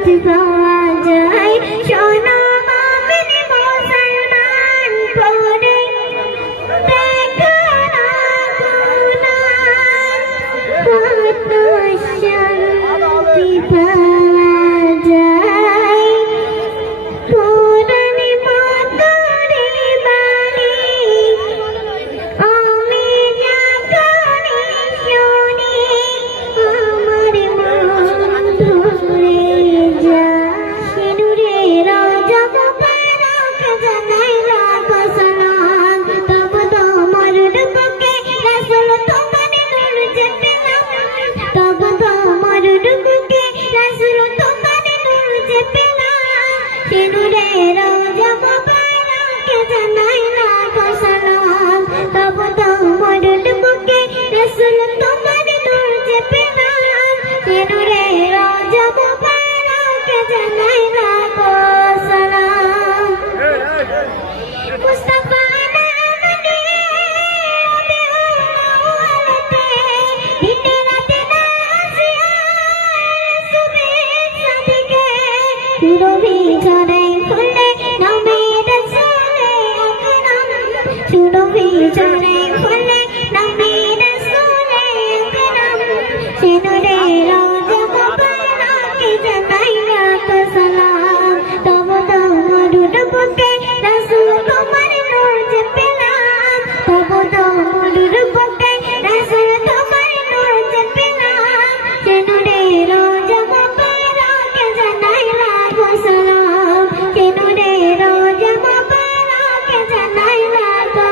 শান্তি পাওয়া যায়। সোনা মুমিন মুসলমান পড়ে দেখো না গুনাহ, কত শান্তি পাওয়া যায়। কোরআন মধুরে বাণী আমি যখনই শুনি, আমার মন ভরে যায়। সিঁদুরে রওজা মুবারক জানাই লাখো সালাম, তবু তোমার রূপকে রাসূল তোমার নূর যে পেলাম, তবু তোমার রূপকে রাসূল তোমার নূর যে পেলাম। সিঁদুরে রওজা মুবারক জানাই লাখো সালাম, তবু তোমার রূপকে রাসূল তোমার নূর যে পেলাম। সিঁদুরে রওজা মুবারক জানাই লাখো সালাম। মুস্তাফা নামে রবিউল দিনে রাতে নাজিয়া শুভেচ্ছা দিকে, সুরভি ঝরে ফুলে নামে রাসূলে আকরাম, সুরভি ঝরে ফুলে নামে রাসূলে আকরাম। সিঁদুরে রওজা মুবারক জানাই লাখো সালাম, তবু তোমার রূপকে রাসূল তোমার নূর যে পেলাম, তবু তোমার রূপকে রাসূল তোমার নূর যে পেলাম। সিঁদুরে রওজা মুবারক জানাই লাখো সালাম, সিঁদুরে রওজা মুবারক জানাই লাখো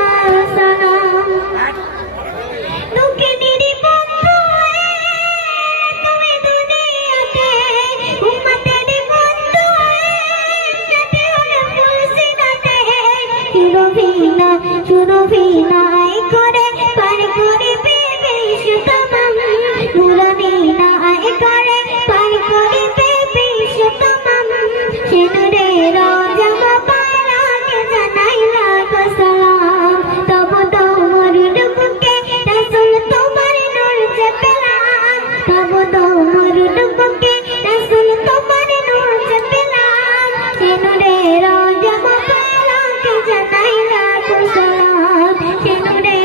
সালাম। দুঃখিনীর বন্ধু তুমি দুনিয়াতে, উম্মতের বন্ধু যাতে হলো ফুলসিরাতে, সুরভিনা সুরভিনাই করে পার করিবে বিশ্বতমাম, নুরানিনা আয় করে পার করিবে বিশ্বতমাম। সিঁদুরে রওজা মুবারক জানাই লাখো সালাম, তবু তোমার রূপকে রাসূল তোমার নূর যে পেলাম, তবু তোমার রূপকে রাসূল তোমার নূর যে পেলাম। সিঁদুরে রওজা মুবারক জানাই লাখো সালাম, সিঁদুরে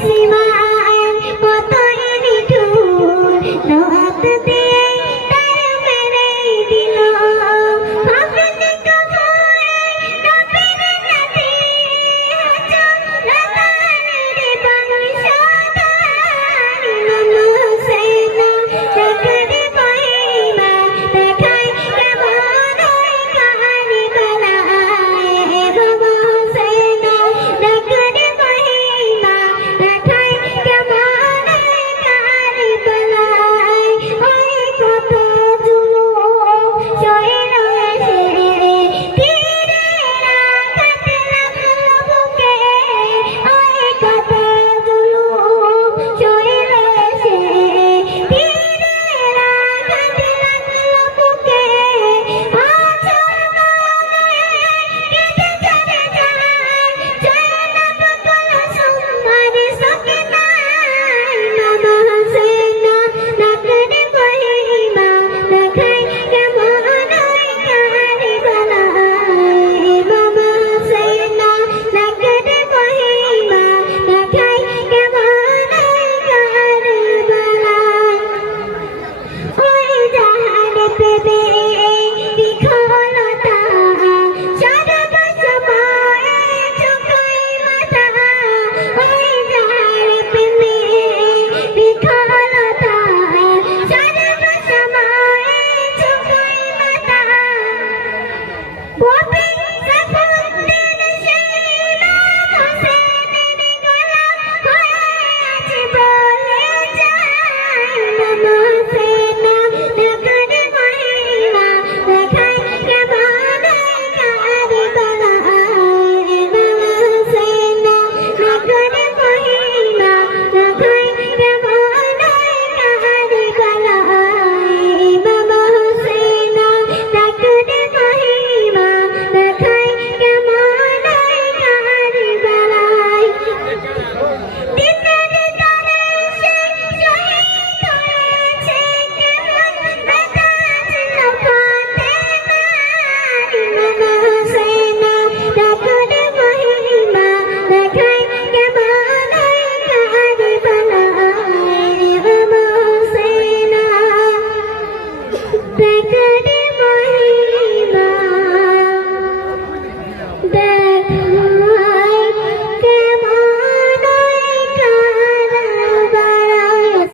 মুসিমা